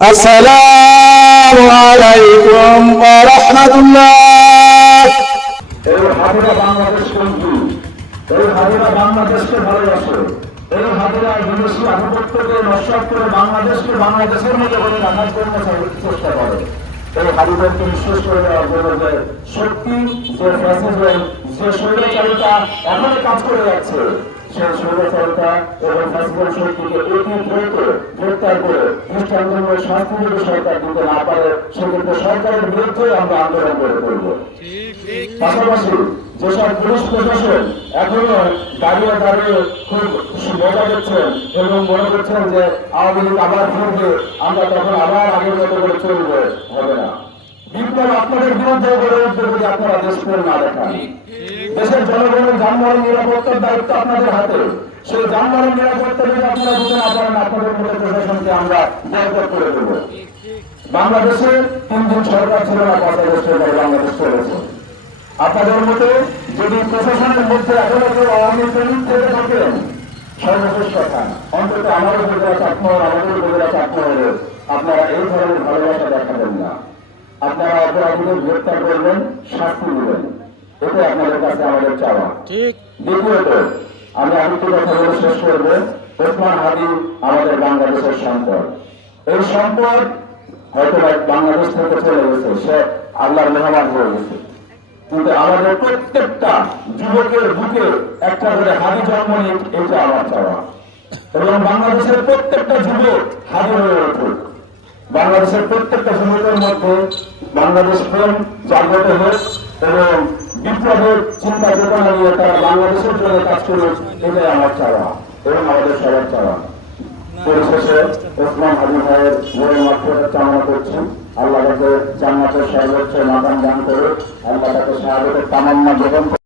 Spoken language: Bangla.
আসসালামু আলাইকুম ওয়া রাহমাতুল্লাহ এই হাজিরা বাংলাদেশ বন্ধু এই হাজিরা বাংলাদেশকে ভালোবাসে এই হাজিরা বিদেশি আধিপত্যকে নস্বাত করে বাংলাদেশকে বাংলাদেশের মতো করে রাখার জন্য চেষ্টা করে। এই হাজিদেরকে বিশ্বাস করে দেওয়ার জন্য যে শক্তি যে ফ্যাসিজম যে স্বৈরাচারিতা এখনও কাজ করে যাচ্ছে। সেই স্বৈরাচারিতা এবং ফ্যাসিজম শক্তিকে দ্রুত গ্রেপ্তার করে খ্রিস্টানদের শাস্তি যদি সরকার দিতে না পারে, সেক্ষেত্রে সরকারের বিরুদ্ধে আমরা আন্দোলন করে তুলবো। পাশাপাশি যেসব পুলিশ প্রশাসন এখনও দাঁড়িয়ে দাঁড়িয়ে খুব মজা দিচ্ছেন এবং মনে করছেন যে আওয়ামী লীগ আবার ফিরবে, আমরা তখন আবার আগের মতো করে চলবে, হবে না। বিপ্লব আপনাদের বিরুদ্ধে গড়ে উঠবে যদি আপনারা দেশ প্রেম না দেখান। দেশের জনগণের যানবাহন নিরাপত্তার দায়িত্ব আপনাদের হাতে। সেই যানবাহন নিরাপত্তা যদি আপনারা দিতে না পারেন, আপনাদের মধ্যে প্রশাসনকে আমরা বয়কট করে দেবো। বাংলাদেশে তিন দিন সরকার ছিল না, পাঁচ পরে বাংলাদেশ চলেছে। আপনাদের মতে যদি প্রশাসনের মধ্যে এখনও কেউ আওয়ামী প্রেমিক থেকে থাকেন, সর্বশেষ কথা, অন্তত আমাদের উপজেলা চাকমোহর আমাদের উপজেলা চাকমোহরে আপনারা এই ধরনের ভালোবাসা অপরাধীদের গ্রেপ্তার করবেন শাস্তি দিবেন। এটাই আপনাদের কাছে আমাদের চাওয়া। ঠিক। দ্বিতীয়ত আমি আরেকটু কথা বলে শেষ করব। ওসমান হাদি আমাদের বাংলাদেশের সম্পদ। এই সম্পদ হয়তো বাংলাদেশ থেকে চলে গেছে সে আল্লাহর মেহমান হয়ে গেছে। কিন্তু আমাদের প্রত্যেকটা যুবকের বুকে একটা করে হাদি জন্ম নিক এটা আমার চাওয়া। এবং বাংলাদেশের প্রত্যেকটা যুবক হাদি হয়ে উঠুক। বাংলাদেশের প্রত্যেকটা যুবকের মধ্যে বাংলাদেশ প্রেম জাগ্রত হোক এবং বিপ্লবের চিন্তা চেতনা নিয়ে তারা বাংলাদেশের জন্য কাজ করুক, এটাই আমার চাওয়া এবং আমাদের সবার চাওয়া। পরিশেষে ওসমান হাজি ভাইয়ের বইয়ের মাত্র চামনা করছি। আল্লাহ তাকে জান্নাতের সর্বোচ্চ মাদান দান করে আল্লাহ তাকে সাহায্যের তামান্না গ্রহণ